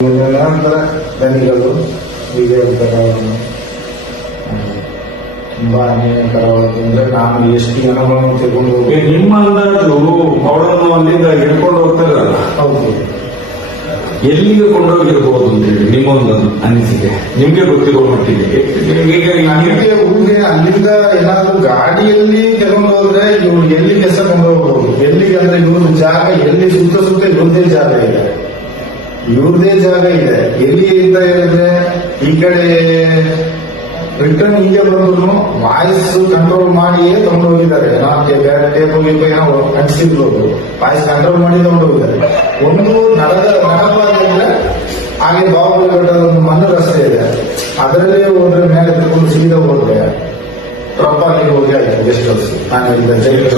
ನಂತರ ದನಿಗಳು ಹೀಗೆ ತುಂಬಾ ಅನ್ಯಾಯಕರವಾದ ನಾನು ಎಷ್ಟು ಜನಗಳನ್ನು ತೆಗೆದುಕೊಂಡು ನಿಮ್ಮ ಅಂದಾಜು ಅವಳನ್ನು ಅಲ್ಲಿಂದ ಹಿಡ್ಕೊಂಡು ಹೋಗ್ತಾರಲ್ಲ, ಹೌದು ಎಲ್ಲಿಗೆ ಕೊಂಡೋಗಿರ್ಬೋದು ಅಂತೇಳಿ ನಿಮ್ಮೊಂದು ಅನಿಸಿಕೆ, ನಿಮ್ಗೆ ಗೊತ್ತಿರೋ ಮಟ್ಟಿಗೆ. ನನಗೆ ಊರಿಗೆ ಅಲ್ಲಿಂದ ಏನಾದ್ರು ಗಾಡಿಯಲ್ಲಿ ತಗೊಂಡು ಹೋದ್ರೆ ಇವ್ರು ಎಲ್ಲಿಗೆ ಸಹ ಕೊಂಡು ಹೋಗ್ಬೋದು. ಎಲ್ಲಿಗೆ ಅಂದ್ರೆ ಇವ್ರ ಜಾಗ ಎಲ್ಲಿ ಸುತ್ತ ಇವ್ರದೇ ಜಾಗ ಇದೆ, ಇವ್ರದೇ ಜಾಗ ಇದೆ. ಎಲ್ಲಿ ಅಂತ ಹೇಳಿದ್ರೆ ಈ ಕಡೆ ರಿಟರ್ನ್ ಹೀಗೆ ಬಂದ್ರು ವಾಯ್ಸ್ ಕಂಟ್ರೋಲ್ ಮಾಡಿಯೇ ತಗೊಂಡು ಹೋಗಿದ್ದಾರೆ. ಬೇರೆ ಟೇಬಲ್ ಏನೋ ಅಂಟಿಸಿರ್ಬೋದು, ವಾಯ್ಸ್ ಕಂಟ್ರೋಲ್ ಮಾಡಿ ತಗೊಂಡು ಹೋಗಿದ್ದಾರೆ. ಒಂದು ನಡಪಾದ್ರೆ ಹಾಗೆ ಬಾಬು ಬೆಟ್ಟದ ಒಂದು ಮಣ್ಣು ರಸ್ತೆ ಇದೆ, ಅದರಲ್ಲೇ ಹೋದ್ರೆ ಮೇಲೆ ತಿಳ್ಕೊಂಡು ಸೀದಾ ಹೋದ್ರೆ ಪ್ರೊಪ್ಪಲ್ಲಿ ಹೋಗಿ ಆಯ್ತು ಗೆಸ್ಟ್ ಹೌಸ್. ನಾನು ಈಗ ಜೈಲಿಗೆ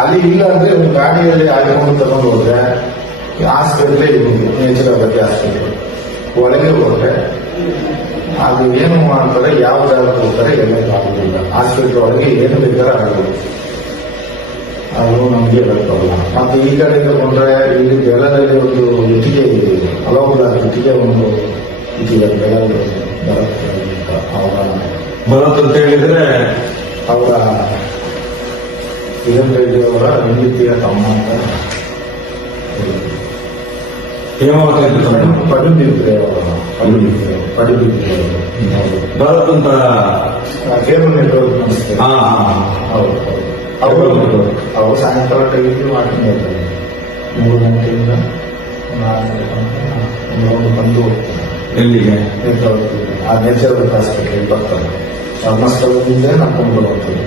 ಅಲ್ಲಿ ಇಲ್ಲ ಅಂದ್ರೆ ಒಂದು ಗಾಡಿಯಲ್ಲಿ ಹಾಕೊಂಡು ತಗೊಂಡು ಹೋದ್ರೆ ಹಾಸ್ಪಿಟ್ಲೇ ಇರುವುದು, ನೇಚುರೋಪತಿ ಹಾಸ್ಪಿಟಲ್. ಒಳಗೆ ಹೋದ್ರೆ ಅದು ಏನು ಮಾಡ್ತಾರೆ, ಯಾವ ಜಾಗಕ್ಕೆ ಹೋಗ್ತಾರೆ ಎಲ್ಲ ಆಗುದಿಲ್ಲ. ಹಾಸ್ಪಿಟಲ್ ಒಳಗೆ ಏನು ಬೇಕಾದ್ರೆ ಆಗುದು, ಅದು ನಮಗೆ ಗೊತ್ತಲ್ಲ. ಮತ್ತೆ ಈ ಕಡೆ ತಗೊಂಡ್ರೆ ಇಲ್ಲಿ ಬೆಳದಲ್ಲಿ ಒಂದು ಇಟ್ಟಿಗೆ ಇದೆ, ಹಲವು ಇಟ್ಟಿಗೆ ಒಂದು ಇಟ್ಟಿಗೆ ಬೆಳಗ್ಗೆ ಭರತ್ ಅಂತ ಹೇಳಿದ್ರೆ ಅವರ ಕಿರಣ್ ರೆಡ್ಡಿ ಅವರ ಹೆಂಡತಿಯ ತಮ್ಮ ಅಂತ ಪಡುಬಿದ್ರೆ ಭರತ್ ಅಂತ ಕೇಬಲ್ ನೆಟ್ವರ್ಕ್ ಸಂಸ್ಥೆ. ಹೌದು ಅವರು ಸಾಯಂಕಾಲ ಟೈಮಿಗೆ ಮಾಡ್ಕೊಂಡು ಹೋಗ್ತಾರೆ. 3 ಗಂಟೆಯಿಂದ 4 ಗಂಟೆ ಬಂದು ಹೋಗ್ತಾರೆ. ಎಲ್ಲಿಗೆ? ಆ ನೇಚರ್ ಹಾಸ್ಪಿಟಲ್ ಬರ್ತಾರೆ. ಧರ್ಮಸ್ಥಳದಿಂದ ನಡ್ಕೊಂಡು ಬರುವಂಥದ್ದು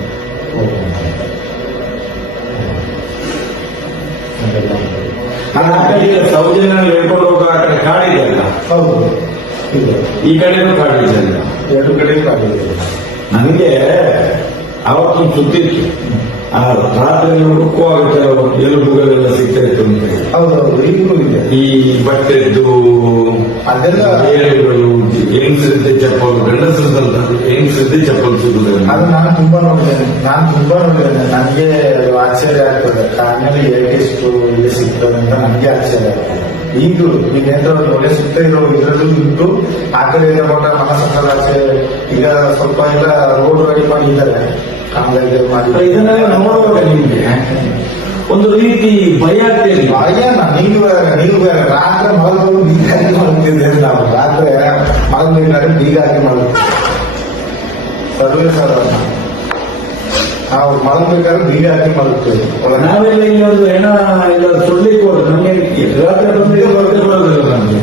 ಸೌಜನ್ಯ ಹೇಳ್ಕೊಂಡು ಹೋಗೋ ಆ ಕಡೆ ಕಾಡಿದೆಯಲ್ಲ, ಹೌದು ಈ ಕಡೆನೂ ಕಾಡಿದೆಯಲ್ಲ, 2 ಕಡೆ ಕಾಡಿದೆ. ನನಗೆ ಅವತ್ತೊಂದು ಸುದ್ದಿತ್ತು, ಆ ರಾತ್ರಿ ಹುಡುಕುವಾಗ ಕೆಲವು ಎಲುಬುಗಳೆಲ್ಲ ಸಿಗ್ತಾ ಇತ್ತು ಅಂತ. ಹೌದೌದು, ಈಗಲೂ ಇದೆ. ಈ ಬಟ್ಟೆದ್ದು ಅದೆಲ್ಲ ಏಳುಗಳು, ಹೆಂಗಸರಿದ್ದೆ ಚಪ್ಪಲು, ಗಂಡಸರದಂತ ಹೆಂಗಸರಿದ್ದೆ ಚಪ್ಪಲು ಸಿಗುದಿಲ್ಲ. ಅದು ನಾನು ತುಂಬಾ ನೋಡಿದ್ದೇನೆ. ನನಗೆ ಅದು ಆಶ್ಚರ್ಯ ಆಗ್ತದೆ. ಆಮೇಲೆ ಏಕೆಷ್ಟು ಇಲ್ಲಿ ಸಿಗ್ತದೆ ಅಂತ ನನಗೆ ಆಶ್ಚರ್ಯ ಆಗ್ತದೆ. ಈಗಲೂ ಈಗೇನಾದ್ರು ಒಳ್ಳೆ ಸುತ್ತ ಇರೋ ಇದರಲ್ಲೂ ಇಟ್ಟು ಆ ಕಡೆ ಮಠ ಮನಸ್ಸರ ಆಚೆ ಈಗ ಸ್ವಲ್ಪ ಎಲ್ಲ ರೋಡ್ ರೆಡಿ ಮಾಡಿದ್ದಾರೆ, ಕಾಮಗಾರಿ ಮಾಡಿ. ಇದನ್ನೆಲ್ಲ ನೋಡುವಾಗ ನಿಮ್ಗೆ ಒಂದು ರೀತಿ ಭಯ ಆಗ್ತದೆ. ನೀವು ರಾತ್ರಿ ಮಲಗಲು ಬೀಗ ಹಾಕಿ ಮಲಗ್ತಿದ್ದೇವೆ. ನಾವು ರಾತ್ರಿ ಮಲಗಬೇಕಾದ್ರೆ ಬೀಗ ಹಾಕಿ ಮಲಗ್ತೀವಿ. ಸರ್ವೇಶ್ವರ ನಾವು ಮಲಗಬೇಕಾದ್ರೆ ಬೀಗ ಹಾಕಿ ಮಲಗ್ತೇವೆ. ನಾವೆಲ್ಲ ಇಲ್ಲಿ ಒಂದು ಹೆಣ ಎಲ್ಲ ಸುಳ್ಳಿಕ್ಕೆ ಹೋದ್ರೆ ನಮಗೆ ರಾತ್ರಿ ಬಂದು ಬರೋದಿಲ್ಲ ನಮಗೆ.